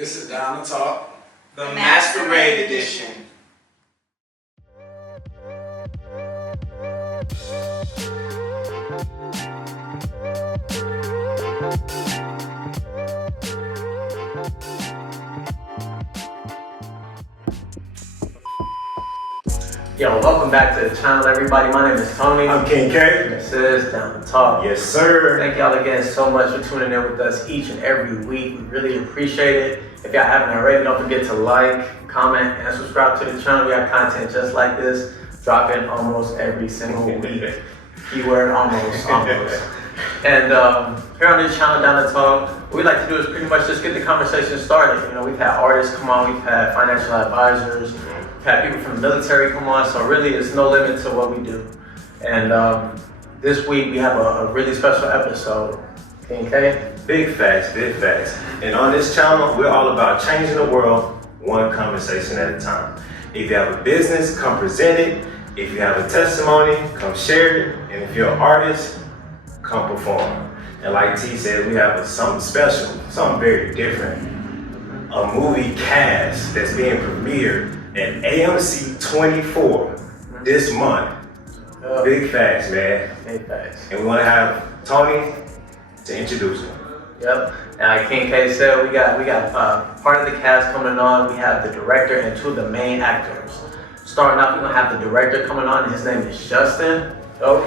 This is Down2Talk, the Masquerade edition. Yo, welcome back to the channel, everybody. My name is Tony. I'm King K. This is Down2Talk. Yes, sir. Thank y'all again so much for tuning in with us each and every week. We really appreciate it. If y'all haven't already, don't forget to like, comment, and subscribe to the channel. We have content just like this, dropping almost every single week. Keyword almost. And here on this channel, Down2Talk, what we like to do is pretty much just get the conversation started. You know, we've had artists come on, we've had financial advisors, we've had people from the military come on, so really it's no limit to what we do. And this week we have a really special episode. King K? Big facts, big facts. And on this channel, we're all about changing the world one conversation at a time. If you have a business, come present it. If you have a testimony, come share it. And if you're an artist, come perform. And like T said, we have something special, something very different. A movie cast that's being premiered at AMC 24 this month. Big facts, man. Big facts. And we want to have Tony to introduce him. Yep. And like King K said, we got part of the cast coming on. We have the director and two of the main actors. Starting off, we're gonna have the director coming on. And his name is Justin. Oh.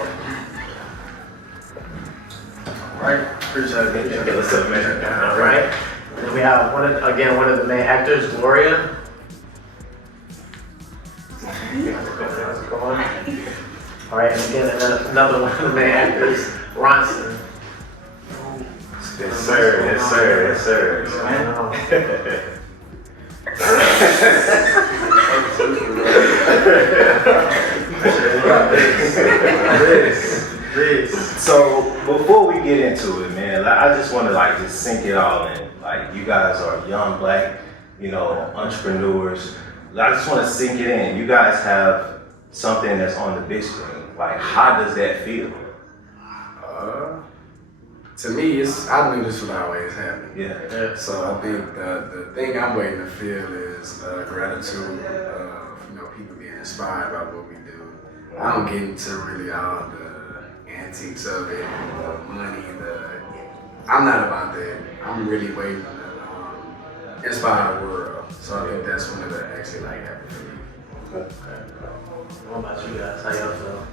Right. Appreciate it. What's up, man? All right. And then we have one of the main actors, Gloria. How's it going? All right, and again, another one of the main actors, Ronson. Yes, sir. Yes, sir. Yes, sir. So before we get into it, man, I just want to just sink it all in. Like, you guys are young black, entrepreneurs. I just want to sink it in. You guys have something that's on the big screen. Like, how does that feel? To me, I knew this would always happen. Yeah. So I think the thing I'm waiting to feel is gratitude of people being inspired by what we do. I don't get into really all the antiques of it, the money, I'm not about that. I'm really waiting to inspire the world. So I think that's when it actually happened for me. What about you guys? How y'all feel?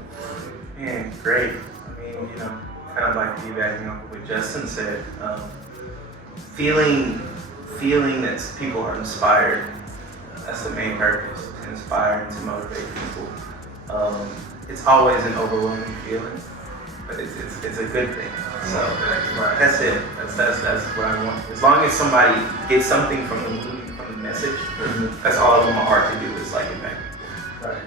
Man, great. I mean, kind of like piggybacking off what Justin said. Feeling that people are inspired. That's the main purpose, to inspire and to motivate people. It's always an overwhelming feeling, but it's a good thing. So that's it. That's what I want. As long as somebody gets something from the movie, from the message, that's all I want my art to do is impact people. Right.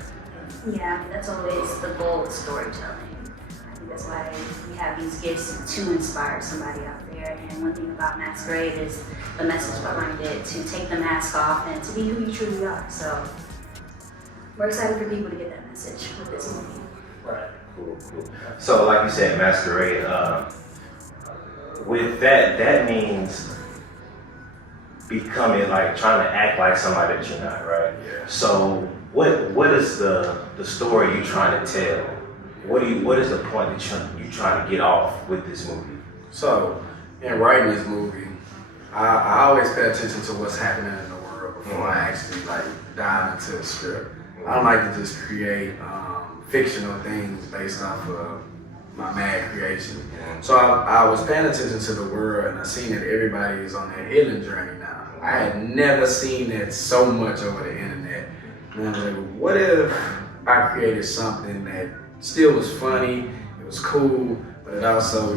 Yeah, I mean, that's always the goal of storytelling. I think that's why we have these gifts to inspire somebody out there. And one thing about Masquerade is the message behind it, to take the mask off and to be who you truly are. So we're excited for people to get that message with this movie. Right. Cool. So like you said, Masquerade, with that means becoming trying to act like somebody that you're not, right? Yeah. So what is the story you're trying to tell? What is the point that you're trying to get off with this movie? So in writing this movie, I always pay attention to what's happening in the world before I actually dive into the script. I don't like to just create fictional things based off of my mad creation. So I was paying attention to the world, and I seen that everybody is on their healing journey now. I had never seen that so much over the internet. And I was like, what if I created something that still was funny, it was cool, but it also,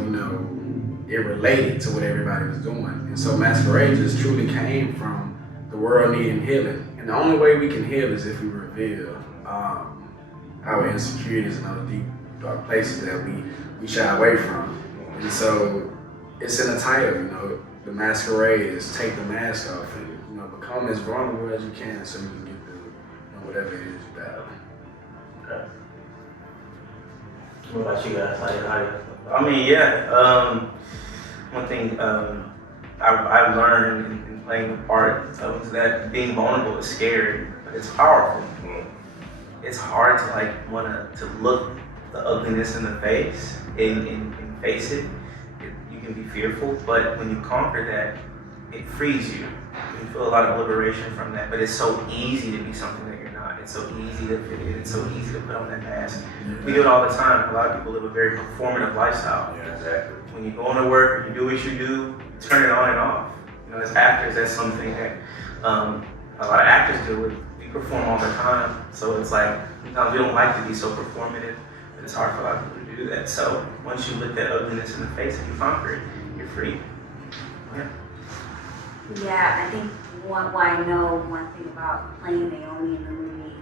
it related to what everybody was doing. And so Masquerade just truly came from the world needing healing. And the only way we can heal is if we reveal our insecurities and other deep, dark places that we shy away from. And so it's in the title, the Masquerade is take the mask off and become as vulnerable as you can so you can get through whatever it is you're battling. Okay. What about you guys? How you feel? I mean, yeah. One thing I've learned in playing the part is that being vulnerable is scary, but it's powerful. It's hard to like want to look the ugliness in the face and face it. You can be fearful, but when you conquer that, it frees you. You feel a lot of liberation from that, but it's so easy to be something that you're not. It's so easy to fit in. It's so easy to put on that mask. We do it all the time. A lot of people live a very performative lifestyle. Yeah, exactly. When you go into work, you do what you do, you turn it on and off. You know, as actors, that's something that a lot of actors do. We perform all the time, so it's like sometimes we don't like to be so performative, but it's hard for a lot of people to do that. So once you look that ugliness in the face and you conquer it, you're free. Yeah. Yeah, I think what I know one thing about playing Naomi in the movie,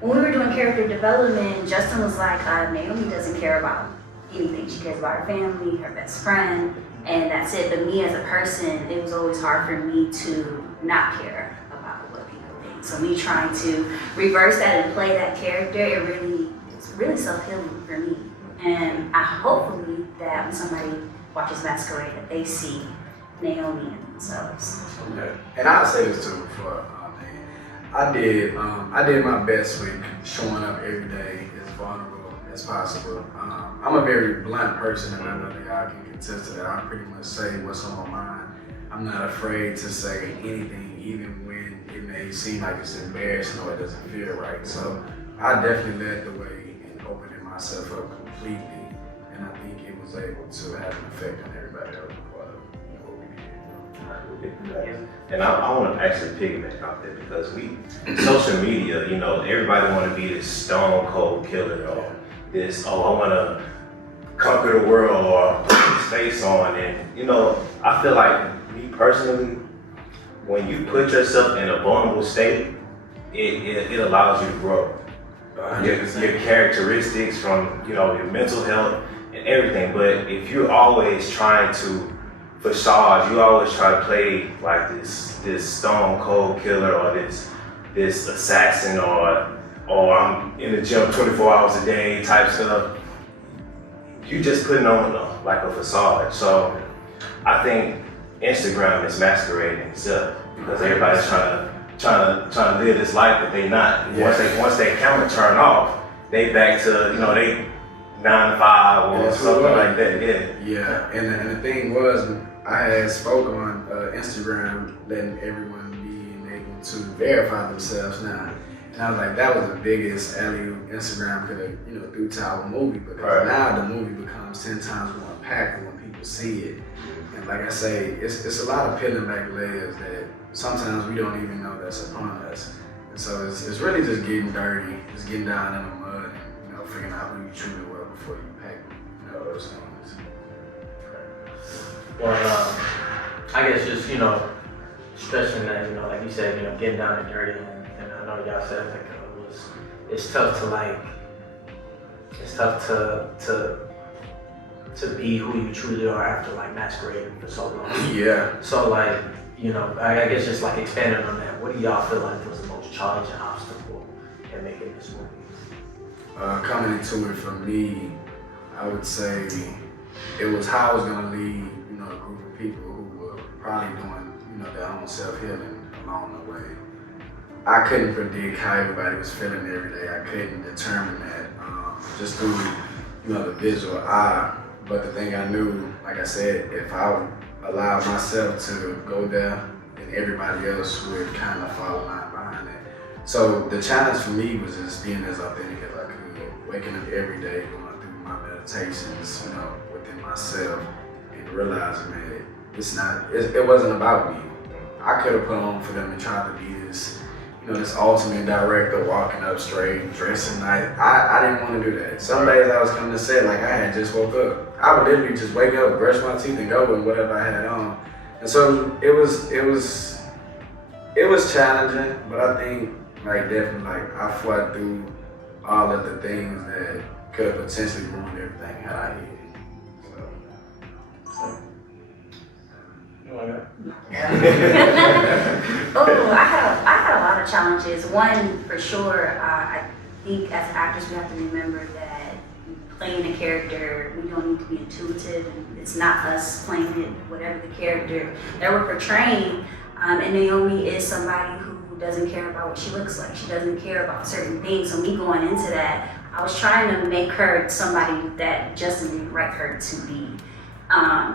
when we were doing character development, Justin was like, Naomi doesn't care about anything. She cares about her family, her best friend, and that's it. But me as a person, it was always hard for me to not care about what people think. So me trying to reverse that and play that character, it's really self-healing for me. And I hopefully that when somebody watches Masquerade, that they see Naomi in themselves. Yeah. And I'll say this too for I did my best with showing up every day as vulnerable as possible. I'm a very blunt person, and I know that y'all can contest to that. I pretty much say what's on my mind. I'm not afraid to say anything, even when it may seem like it's embarrassing or it doesn't feel right. So I definitely led the way in opening myself up completely, and I think it was able to have an effect on everybody else. And I want to actually piggyback off that because social media, you know, everybody want to be this stone cold killer or this, I want to conquer the world or put his face on. And, you know, I feel like me personally, when you put yourself in a vulnerable state, it allows you to grow. Your characteristics from, you know, your mental health and everything. But if you're always trying to facade, you always try to play like this stone cold killer or this assassin or I'm in the gym 24 hours a day type stuff. You just putting on like a facade. So I think Instagram is masquerading itself because everybody's trying to live this life that they not. Yeah. Once that camera turn off, they back to, you know, they 9 to 5 or something like that. Yeah. And the thing was, I had spoke on Instagram, letting everyone be able to verify themselves now. And I was like, that was the biggest alley-oop Instagram could have, you know, threw to our movie because now the movie becomes 10 times more impactful when people see it. And like I say, it's a lot of peeling back layers that sometimes we don't even know that's upon us. And so it's really just getting dirty, just getting down in the mud and, you know, figuring out who you truly were before you pack, you know, those things. Well, I guess just, you know, stressing that, you know, like you said, you know, getting down and dirty, and I know y'all said like it's tough to be who you truly are after like masquerading for so long. Yeah. So like, you know, I guess just like expanding on that, what do y'all feel like was the most challenging obstacle in making this movie? Coming into it for me, I would say it was how I was gonna lead, you know, a group of people who were probably doing, you know, their own self-healing along the way. I couldn't predict how everybody was feeling every day. I couldn't determine that just through, you know, the visual eye. But the thing I knew, like I said, if I allowed myself to go there, then everybody else would kind of follow line behind it. So the challenge for me was just being as authentic as I could, waking up every day, going through my meditations, you know, within myself, and realizing that it wasn't about me. I could have put on for them and tried to be this, you know, this ultimate director walking up straight, dressing nice. I didn't want to do that. Some days I was coming to set like I had just woke up. I would literally just wake up, brush my teeth, and go with whatever I had on. And so it was challenging, but I think like definitely like I fought through all of the things that could have potentially ruined everything had I hit it. So. Oh, I had a lot of challenges. One, for sure, I think as actors we have to remember that playing a character, we don't need to be intuitive, and it's not us playing it, whatever the character that we're portraying. And Naomi is somebody who doesn't care about what she looks like. She doesn't care about certain things. So me going into that, I was trying to make her somebody that Justin didn't direct her to be.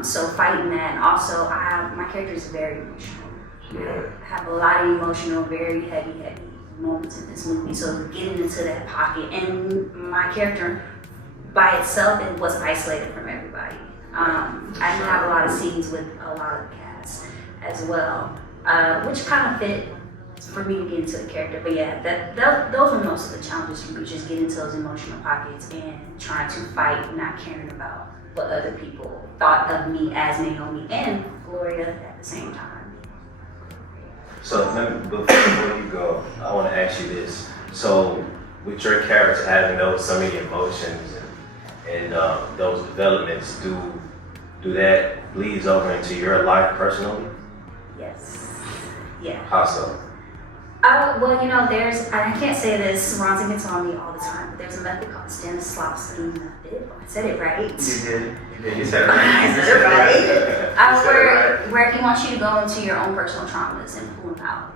So fighting that, and also my character is very emotional. I have a lot of emotional, very heavy moments in this movie. So getting into that pocket, and my character by itself, it was isolated from everybody. I didn't have a lot of scenes with a lot of the cast as well, which kind of fit for me to get into the character. But yeah, those were most of the challenges for me, just getting into those emotional pockets and trying to fight, not caring about what other people thought of me as Naomi and Gloria at the same time. So before you go, I want to ask you this. So with your character having so many emotions and those developments, do that bleeds over into your life personally? Yes. Yeah. How so? Well, and I can't say this, Ronson gets on me all the time, but there's a method called Stanislavski method. I said it right. You did. You said it right. I said it right. Where he wants you to go into your own personal traumas and pull them out.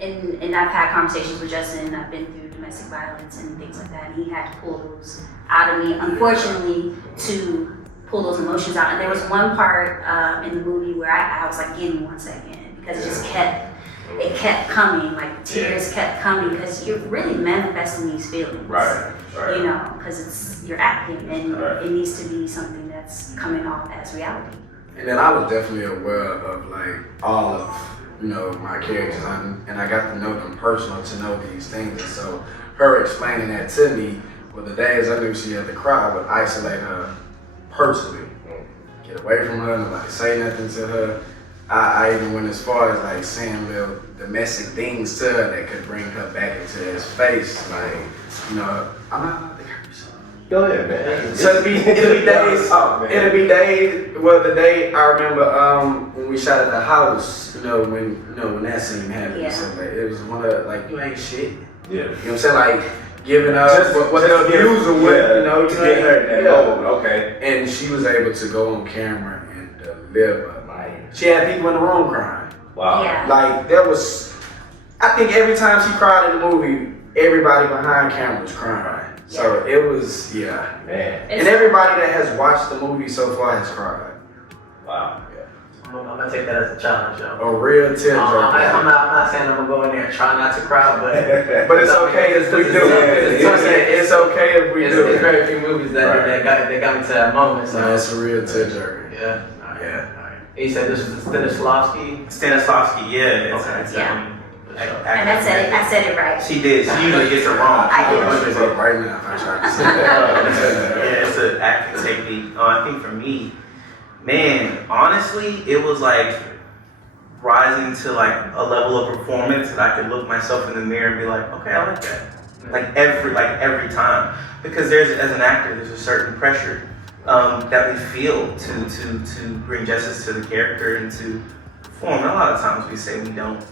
And I've had conversations with Justin, and I've been through domestic violence and things like that, and he had to pull those out of me, unfortunately, to pull those emotions out. And there was one part in the movie where I was like, give me 1 second, because it just kept coming, like tears kept coming, because you're really manifesting these feelings. Right. Because you're acting, and it needs to be something that's coming off as reality. And then I was definitely aware of like all of, my characters, and I got to know them personal to know these things. And so her explaining that to me, the days I knew she had to cry, I would isolate her personally. Get away from her, nobody say nothing to her. I even went as far as like saying little domestic things to her that could bring her back into his face. Like, I'm not allowed to curse. Go ahead, man. So it'll be days. It'll be days. Well, the day I remember when we shot at the house, when that scene happened. Yeah. So like, it was one of like, you ain't shit. Yeah. You know what I'm saying? Like giving up what the just abuser would, to get her in that mode. Okay. And she was able to go on camera and deliver. Like she had people in the room crying. Wow. Yeah. Like there was, I think every time she cried in the movie, everybody behind camera was crying. So it was, man. And everybody that has watched the movie so far has cried. Wow. I'm gonna take that as a challenge, yo. A real tearjerker. I'm not saying I'm gonna go in there and try not to cry, but it's okay if we do. It's okay if we do. There's very few movies that got me to that moment. So it's a real tearjerker. Yeah. Alright. He said this was Stanislavski. Stanislavski, yeah. Yeah. And I said it right. She did. She usually gets it wrong. I did. Right now, if I try to say that. Yeah, it's an acting technique. I think for me, man, honestly, it was like rising to like a level of performance that I could look myself in the mirror and be like, okay, I like that. Like every time, because as an actor, there's a certain pressure that we feel to bring justice to the character and to perform. And a lot of times we say we don't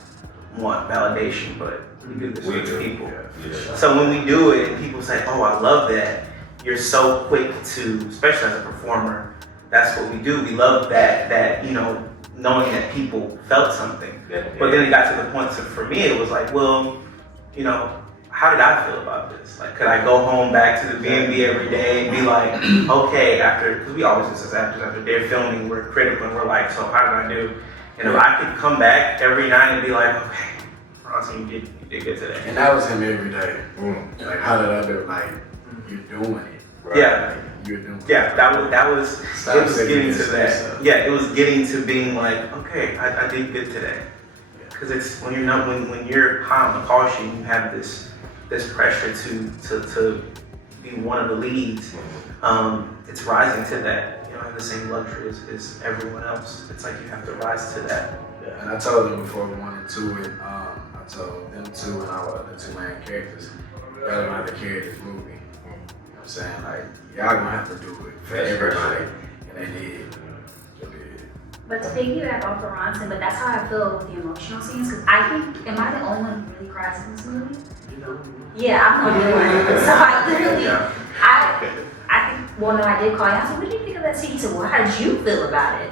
want validation, but we do this for people. Yeah. So when we do it and people say, oh, I love that, you're so quick to, especially as a performer, that's what we do. We love that knowing that people felt something. Yeah. But then it got to the point, so for me, it was like, well, how did I feel about this? Like, could I go home back to the B&B every day and be like, okay, because we always do this as actors, after they're filming, we're critical and we're like, so how did I do? And if I could come back every night and be like, okay, Ronson, you did good today. And that was him every day. Like, how did I do? Like, you're doing it. Right. Yeah. Like, you're doing it. Yeah, that was Stop it was saying getting this to that. stuff. Yeah, it was getting to being like, okay, I did good today. Because it's when you're high on the call sheet, you have this pressure to be one of the leads. It's rising to that. You don't have the same luxury as everyone else. It's like you have to rise to that. Yeah. And I told them before we went into it, I told them two and our other two main characters, y'all gonna have to carry this movie. You know what I'm saying? Like, y'all gonna have to do it for everybody. And they did. They did. But to piggyback off of Ronson, but that's how I feel with the emotional scenes, because I think, am I the only one who really cries in this movie? Yeah, I'm the only one. So I literally, I think, well, no, I did call you. I said, what do you think of that scene? He said, well, how did you feel about it?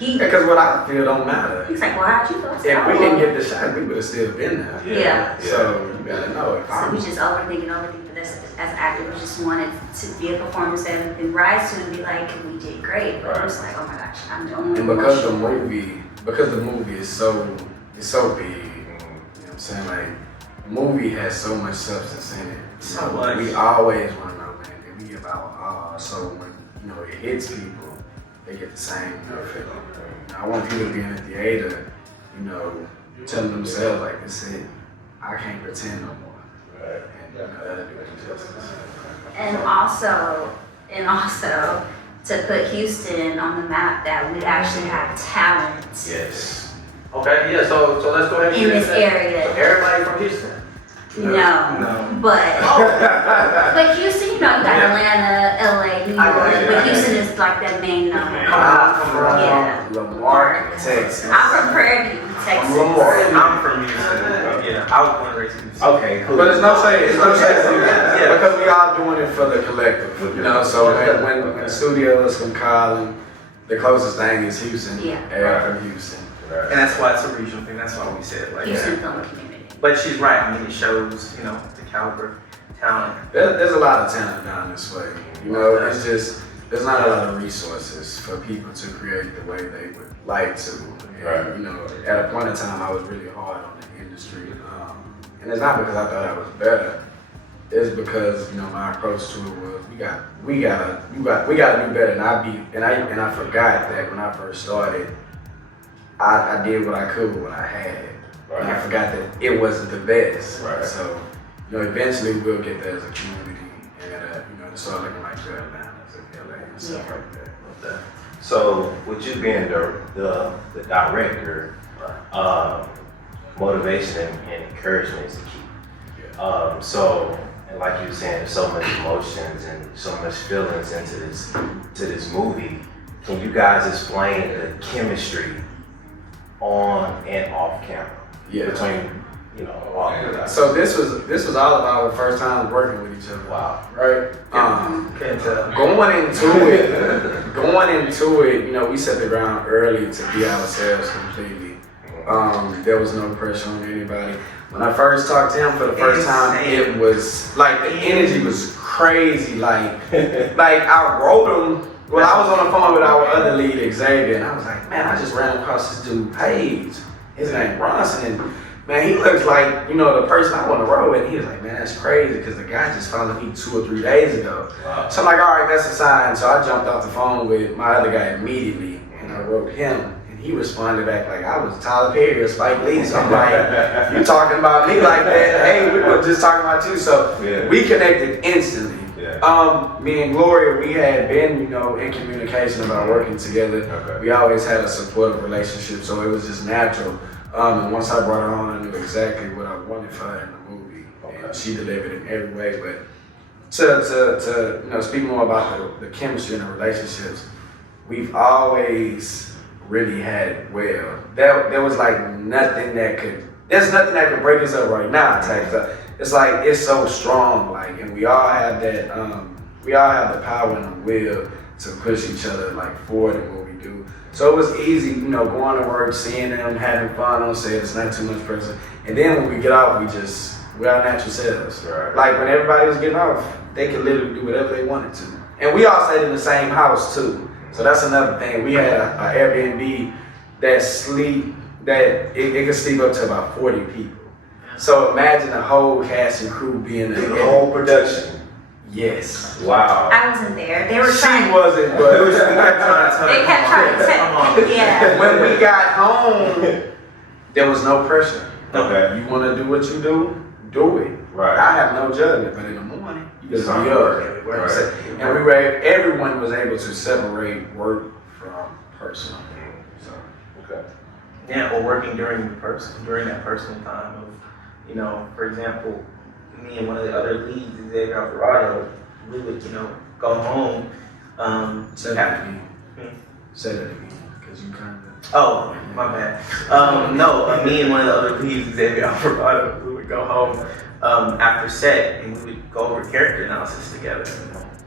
Because what I feel don't matter. He's like, well, how'd you feel? I said, If we didn't get the shot, we would have still been there. Yeah. So you gotta know if So we just overthinking, but as actors, we just wanted to be a performance that we could rise to and be like, we did great. But it was like, oh my gosh, I'm the only and one. because the movie is so big, you know what I'm saying? Like, the movie has so much substance in it. So much. We always want to know, man, that we give our all. So when, you know, it hits people, they get the same, you know, feeling. I want people to be in the theater, you know, telling themselves, like, this is it. I can't pretend no more. Right. And, you know, that'll do it justice. And also to put Houston on the map that we actually have talent Yes. Okay, yeah, so let's go ahead and in do this that. area. So everybody from Houston. No. But Houston, you know, you got Atlanta, LA, New York, but Houston is like that main number. I'm from Lamar, Texas. I'm from Prairie View, Texas. I'm from Houston. Yeah, I was born and raised in Houston. Okay, cool. But it's no shade, Yeah. because we all doing it for the collective, you know. So when the studios come calling, the closest thing is Houston. Yeah. From Houston. And that's why it's a regional thing. That's why we said like Houston that. film community. But she's right. I mean, it shows, you know, the caliber of talent. There's a lot of talent down this way. You know, it's just there's not a lot of resources for people to create the way they would like to. And, Right. you know, at a point in time, I was really hard on the industry, and it's not because I thought I was better. It's because, you know, my approach to it was we gotta do better. And I forgot that when I first started, I did what I could with what I had. And I forgot that it wasn't the best. Right. So, you know, eventually we'll get there as a community and, you know, to start looking like the Atlanta and LA and stuff like that. So, with you being the director, motivation and encouragement is the key. So, and like you were saying, there's so much emotions and so much feelings into this movie. Can you guys explain the chemistry on and off camera? Yeah. Between, you know, all of you guys. So this was all of our first time working with each other. Wow. Right? Can't tell. Going into it, you know, we set the ground early to be ourselves completely. There was no pressure on anybody. When I first talked to him for the first time, it was like the energy was crazy. Like I wrote him. Well, I was on the phone with our other lead, Xavier, and I was like, man, I just ran across this dude, Paige. His name Ronson, and man, he looks like, you know, the person I want to roll with. And he was like, man, that's crazy, because the guy just followed me 2 or 3 days ago. Wow. So I'm like, all right, that's a sign. So I jumped off the phone with my other guy immediately, and I wrote him, and he responded back like I was Tyler Perry or Spike Lee. So I'm like, you talking about me like that? Hey, we were just talking about you. So we connected instantly. Yeah. Me and Gloria, we had been, you know, in communication about working together. Okay. We always had a supportive relationship, so it was just natural. And once I brought her on, I knew exactly what I wanted for her in the movie, and she delivered in every way. But to you know, speak more about the chemistry and the relationships, we've always really had it well. There was like there's nothing that could break us up right now. Type stuff. It's like it's so strong, like, and we all have that. We all have the power and the will to push each other like forward in what we do. So it was easy, you know, going to work, seeing them, having fun on set. It's not too much pressure. And then when we get off, we're our natural selves. Right. Like when everybody was getting off, they could literally do whatever they wanted to. And we all stayed in the same house too. So that's another thing. We had an Airbnb that it could sleep up to about 40 people. So imagine the whole cast and crew being The whole production. Yes. Wow. I wasn't there. They were She trying. wasn't, but They kept trying to tell. Yeah. when we got home, there was no pressure. Okay. You want to do what you do it. Right. I have no judgment, but in the morning, you just be up. Right. And everyone was able to separate work from personal. So. Okay. Yeah, or working during that personal time of, you know, for example, me and one of the other leads, Xavier Alvarado, we would, you know, go home. Say that again. Say that again, because you kind of. Oh, my bad. Me and one of the other leads, Xavier Alvarado, we would go home after set and we would go over character analysis together.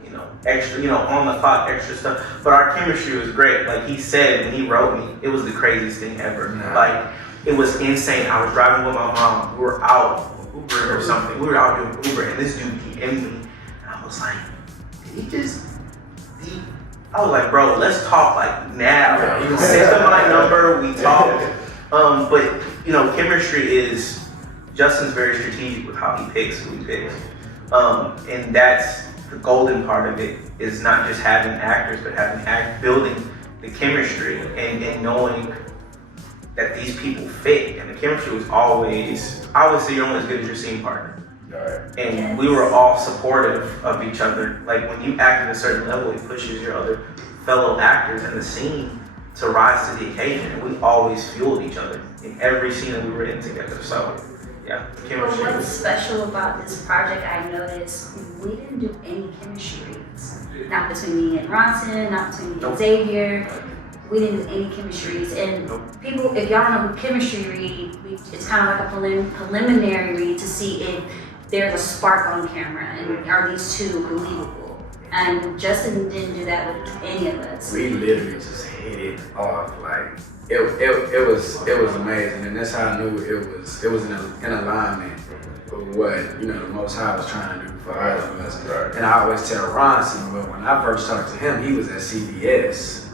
You know, extra, you know, on the clock, extra stuff. But our chemistry was great. Like he said when he wrote me, it was the craziest thing ever. Like it was insane. I was driving with my mom. We were out Uber or something. We were out doing Uber, and this dude DM'd me, and I was like, did he just? I was like, bro, let's talk like now. He sent my number. We talked. But you know, chemistry is. Justin's very strategic with how he picks who he picks. And that's the golden part of it, is not just having actors, but building the chemistry and knowing that these people fit. And the chemistry was always, I would say you're only as good as your scene partner. And we were all supportive of each other. Like when you act at a certain level, it pushes your other fellow actors in the scene to rise to the occasion. And we always fueled each other in every scene that we were in together. So yeah, chemistry. Well, what's special about this project, I noticed we didn't do any chemistry reads. Not between me and Ronson, not between me and Xavier. We didn't do any chemistry reads. And people, if y'all know who chemistry read, it's kind of like a preliminary read to see if there's a spark on camera and are these two believable. And Justin didn't do that with any of us. We literally just hit it off. Like it was amazing, and that's how I knew it was in alignment with what the Most High was trying to do for all of us. And I always tell Ronson, but when I first talked to him, he was at CBS.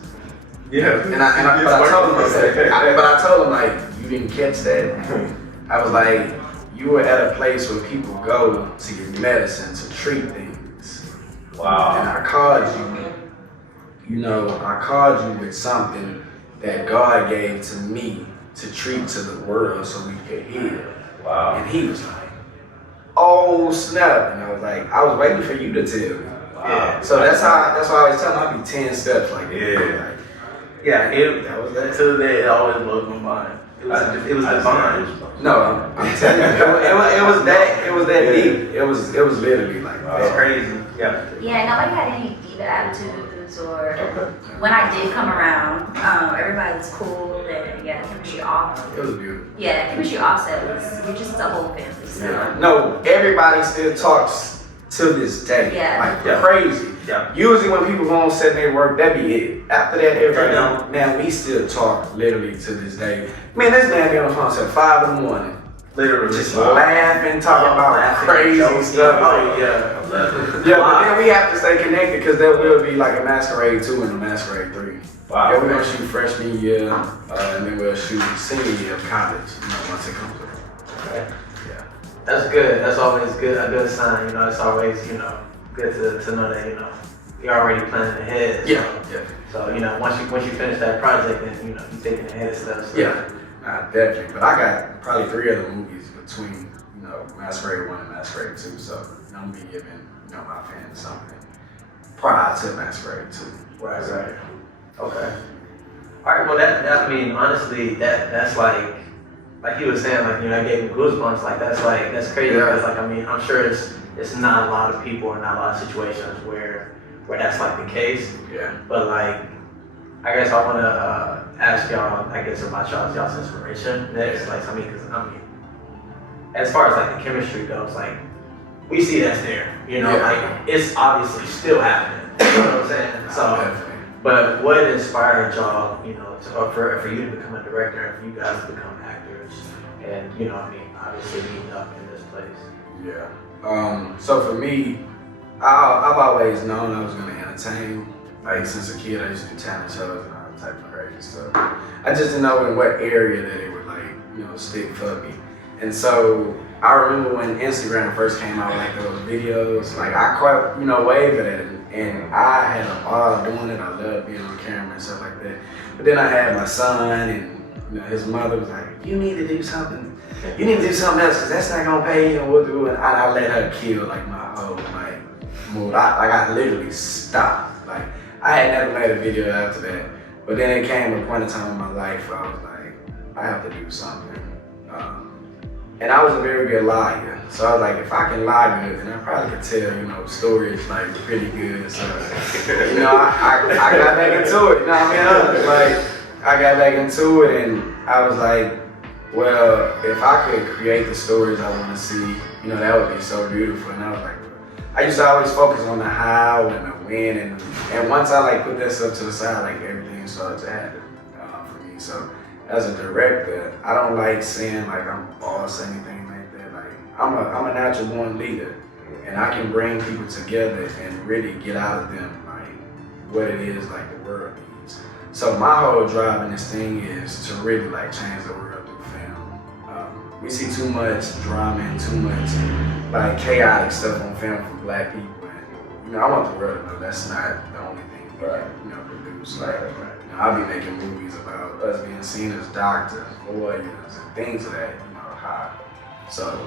Yeah. But I told him like, you didn't catch that. I was like, you were at a place where people go to get medicine to treat things. Wow. And I called you with something that God gave to me to treat to the world so we could heal. Wow. And he was like, oh snap. And I was like, I was waiting for you to tell me. Wow. So that's why I always tell him I'd be 10 steps like that. Yeah, That was that. to today it always blows my mind. It was divine. No, I'm telling you, it was that deep. It was literally like It's crazy. Yeah. Yeah, nobody had any diva attitudes or when I did come around, everybody was cool and the chemistry off. It was beautiful. Yeah, the chemistry offset was, we're just a whole family. So. Yeah. No, everybody still talks to this day. Yeah. Like crazy. Yeah. Usually when people go on set and they work, that be it. After that, everybody know. Man, we still talk literally to this day. Man, this man be on the phone till 5 in the morning. Literally. Just laughing, talking about crazy stuff. Oh, yeah. Yeah, but then we have to stay connected because there will be like a Masquerade 2 and a Masquerade 3. Wow. Yeah, we're gonna shoot freshman year, and then we'll shoot senior year of college, once it comes up. Okay. Yeah. That's good. That's always good. A good sign. It's always good to know that you're already planning ahead. Yeah. So once you finish that project, then you're thinking ahead of stuff. So. Yeah. Definitely. But I got probably 3 other movies between Masquerade 1 and Masquerade 2. So I'm gonna be giving my fans something prior to Masquerade 2. Right. Okay. All right. Well, that I mean, honestly, that's like you were saying, I gave me goosebumps. That's crazy because I mean, I'm sure it's not a lot of people or not a lot of situations where that's the case. Yeah. But I guess I want to ask y'all, about y'all's inspiration next. Because as far as the chemistry goes, we see that's there. It's obviously still happening. You know what I'm saying? So. But what inspired y'all, for you to become a director and for you guys to become actors and, obviously meeting up in this place? Yeah. So for me, I've always known I was going to entertain. Since a kid, I used to do talent shows and all type of crazy stuff. I just didn't know in what area that it would, stick for me. And so I remember when Instagram first came out, those videos, I caught, wave at it. And I had a ball doing it. I love being on camera and stuff like that. But then I had my son, and his mother was like, "You need to do something. You need to do something else, cause that's not gonna pay you." And we'll do it. And I let her kill my whole mood. I literally stopped. I had never made a video after that. But then it came a point in time in my life where I was like, I have to do something. And I was a very good liar. So I was like, if I can lie good, then I probably could tell, stories pretty good. So, I got back into it. I got back into it and I was like, Well, if I could create the stories I want to see, that would be so beautiful. And I was like, I used to always focus on the how and the when, and once I like put that stuff to the side, like everything started to happen for me. So as a director, I don't like saying like I'm boss or anything like that. Like I'm a natural born leader, and I can bring people together and really get out of them like what it is like the world needs. So my whole drive in this thing is to really like change the world through film. We see too much drama and too much like chaotic stuff on film for Black people, and I want the world to know that's not the only thing we can produce. Like I'll be making movies about us being seen as doctors, lawyers, and things of that high. So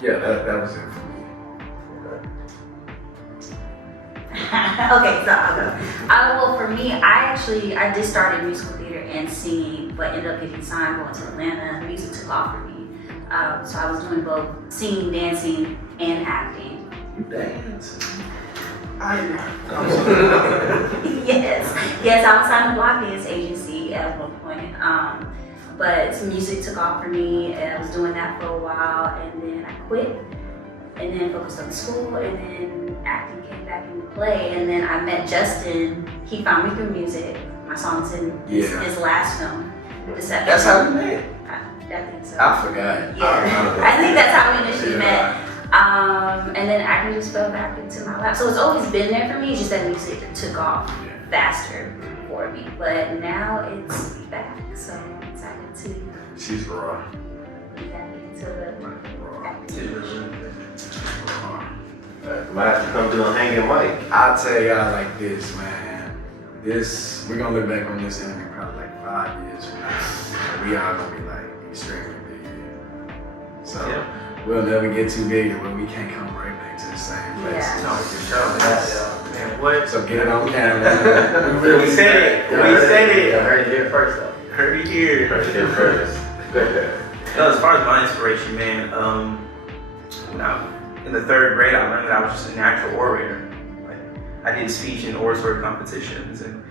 yeah, that was it for me. Okay, so I'll go. Well, for me, I did start in musical theater and singing, but ended up getting signed going to Atlanta. Music took off for me. So I was doing both singing, dancing, and acting. You dance? Yes, I was signed to Block Dance Agency at one point. But music took off for me, and I was doing that for a while, and then I quit, and then focused on school, and then acting came back into play, and then I met Justin. He found me through music. My song's in his last film. That's how we met. I think so. I forgot. Yeah, I think that's how we initially met. And then acting just fell back into my lap. So it's always been there for me, it's just that music took off faster for me. But now it's back, so I'm excited to She's raw. get back into the acting. Might have to come to a hanging mic. I'll tell y'all like this, man. We're gonna look back on this interview probably like 5 years from now. And we all gonna be like extremely big. So we'll never get too big where we can't come right back to the same place. So get it on camera. We said it. I heard it here first though. Heard it here. First. No, as far as my inspiration, man, when in the 3rd grade, I learned that I was just a natural orator. Like, I did speech and oratory competitions, and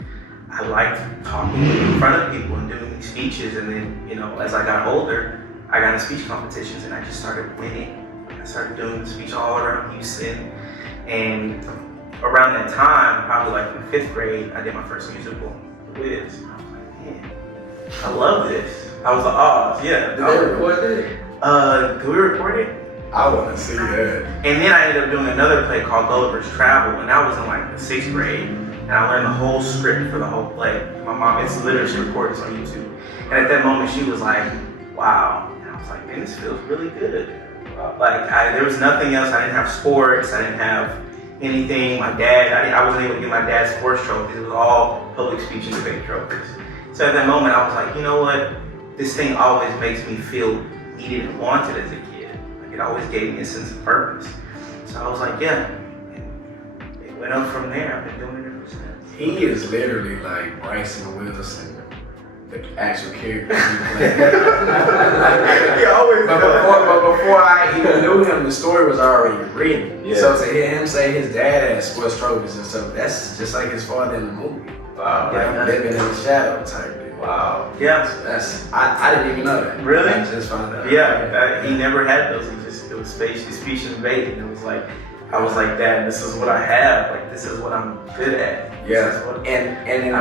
I liked talking in front of people and doing these speeches. And then, as I got older, I got into speech competitions, and I just started winning. I started doing speech all around Houston, and around that time, probably like in 5th grade, I did my first musical, The Wiz. And I was like, man, I love this. I was like, oh, yeah. Did they record it? Could we record it? I want to see that. And then I ended up doing another play called Gulliver's Travel, and I was in like the 6th grade, and I learned the whole script for the whole play. My mom, it's literally recorded on YouTube. And at that moment, she was like, wow. And I was like, man, this feels really good. Like, there was nothing else. I didn't have sports. I didn't have anything. My dad, I wasn't able to get my dad's sports trophies. It was all public speech and debate trophies. So at that moment, I was like, you know what? This thing always makes me feel needed and wanted as a kid. It always gave me a sense of purpose. So I was like, yeah. And it went up from there. I've been doing it ever since. He is literally like Bryson Wilson, the actual character he played. He always but before I even knew him, the story was already written. Yeah. So to hear him say his dad had sports trophies and stuff, that's just like his father in the movie. Wow. Like living in the shadow type thing. Wow. Yeah. I didn't even know that. Really? I just found out. Yeah. He never had those. It was speech and debate, and it was like, I was like, Dad, this is what I have. Like, this is what I'm good at. Yeah. And in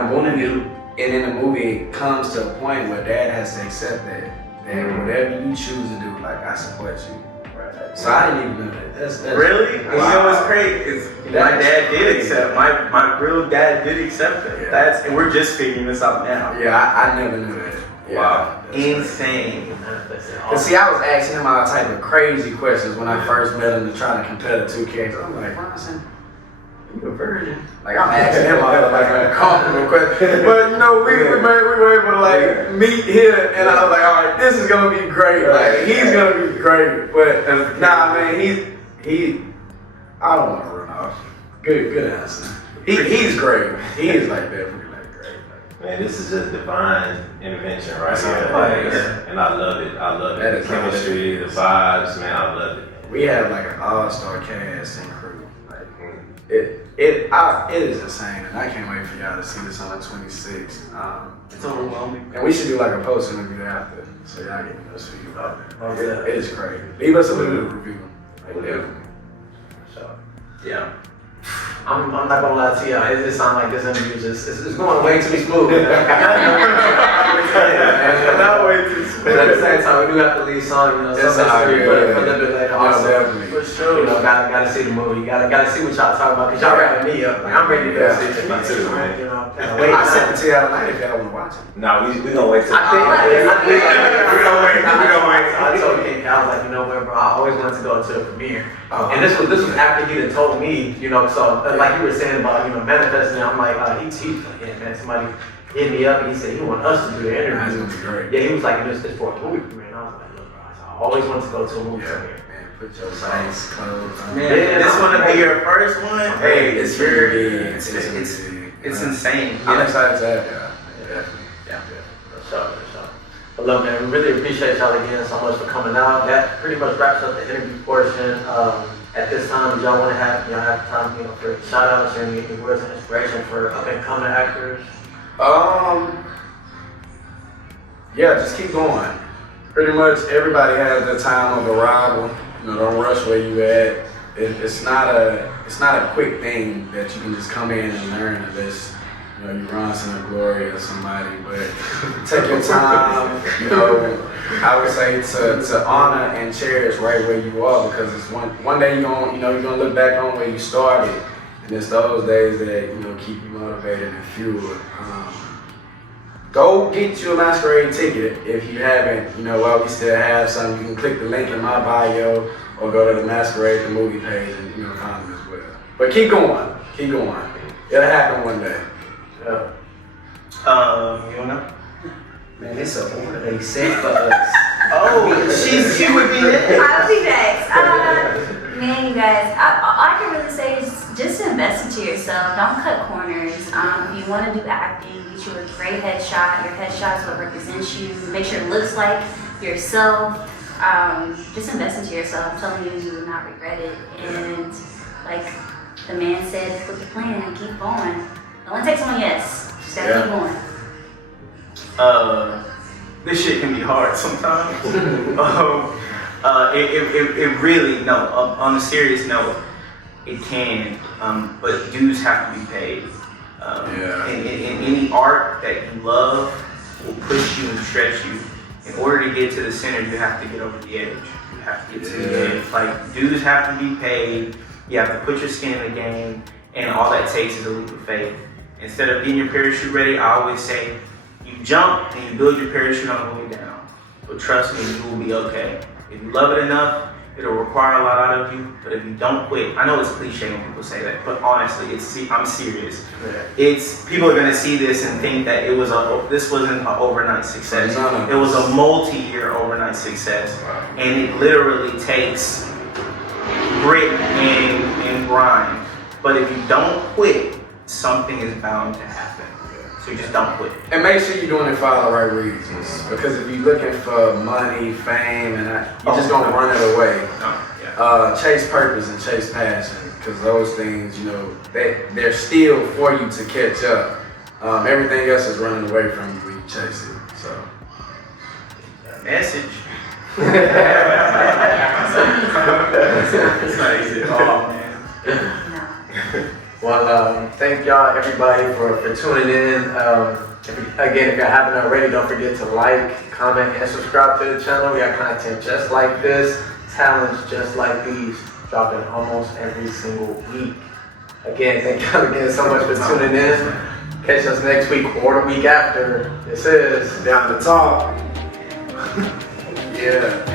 the movie, it comes to a point where Dad has to accept that whatever you choose to do, like I support you. Right. So I didn't even know that. That's really? Wow. You know what's crazy is my dad did accept. My real dad did accept it. Yeah. And we're just figuring this out now. Yeah, I never knew that. Yeah. Wow. Insane. And see, I was asking him all type of crazy questions when I first met him to try to compare the two characters. I'm like, Ronson, you a virgin? Like, I'm asking him all like uncomfortable questions. But we were able to like meet here, and I was like, all right, this is gonna be great. Like, he's gonna be great. But nah, man, he I don't want to run off. Good answer. He's great. He is like definitely like great. Man, this is just divine intervention right here. Yeah. And I love it. That The is chemistry, the vibes, man, I love it. We have like an all-star cast and crew. Like it is insane, and I can't wait for y'all to see this on the 26th. It's overwhelming. And we should do like a post interview after, so y'all get us feedback. Oh, yeah. It is crazy. Leave us a little review. Like, definitely. So, Yeah. I'm not gonna lie to y'all. It sounds like this interview is it's going way too smooth. Not way too smooth. But at the same time, we do have to leave some, you know, some history for a little bit later. Also, definitely. for sure. You know, gotta see the movie. Gotta see what y'all talking about. Cause y'all wrapping me up. Like, I'm ready to go see it. Me too, man. You know, I sent it to y'all tonight if y'all want to watch it. Nah, we gonna wait till. I We told King, I was like, you know what, bro, I always wanted to go to a premiere. Oh. And this was after he had told me, you know, so like you were saying about, you know, manifesting, I'm like, he's like, yeah, man, somebody hit me up and he said he wanted us to do the That's interview. gonna be great. Yeah, he was like, it's for a movie premiere. And I was like, look, bro, I always wanted to go to a movie premiere. Man, put your nice clothes on. Man, this one to be your first one. Hey, it's very very, big. it's insane. I'm excited to have y'all. Definitely. Yeah, for sure. But look, man, we really appreciate y'all again so much for coming out. That pretty much wraps up the interview portion. At this time, do y'all want to have time, you know, for shout outs and any words of inspiration for up and coming actors? Yeah, just keep going. Pretty much everybody has their time of arrival. You know, don't rush where you at. It's not a quick thing that you can just come in and learn unless, you know, you Ronson or Gloria or somebody, but take your time, you know, I would say to honor and cherish right where you are, because it's one day you're gonna look back on where you started, and it's those days that, you know, keep you motivated and fueled. Go get you a Masquerade ticket if you haven't, you know, while we still have some. You can click the link in my bio or go to the Masquerade, the movie page, and, you know, find them as well. But keep going. It'll happen one day. You wanna? Man, it's a order they sent for us. Oh, she would be next. I'll be next. Man, you guys, all I can really say is just invest into yourself. Don't cut corners. If you want to do acting, get you a great headshot. Your headshots will represent you. Make sure it looks like yourself. Just invest into yourself. I'm telling you, you will not regret it. And like the man said, with the plan and keep going. It only takes one yes. Just gotta keep going. This shit can be hard sometimes. It really, no, on a serious note, it can, but dues have to be paid. In any art that you love will push you and stretch you. In order to get to the center, you have to get over the edge. You have to get to the edge. Like, dues have to be paid. You have to put your skin in the game, and all that takes is a leap of faith. Instead of getting your parachute ready, I always say, you jump and you build your parachute on the way down. But trust me, you will be okay. If you love it enough, it'll require a lot out of you. But if you don't quit, I know it's cliche when people say that, but honestly, I'm serious. People are gonna see this and think that this wasn't an overnight success. It was a multi-year overnight success, and it literally takes grit and grind. But if you don't quit, something is bound to happen. So just don't quit. And make sure you're doing it for all the right reasons. Because if you're looking for money, fame, and you're just gonna run it away. Chase purpose and chase passion, because those things, you know, they're still for you to catch up. Everything else is running away from you when you chase it. So. Message. It's not easy at all, man. Well, thank y'all everybody for tuning in. Again, if y'all haven't already, don't forget to like, comment, and subscribe to the channel. We got content just like this, talents just like these, dropping almost every single week. Again, thank y'all again so much for tuning in. Catch us next week or the week after. This is Down2Talk. Yeah.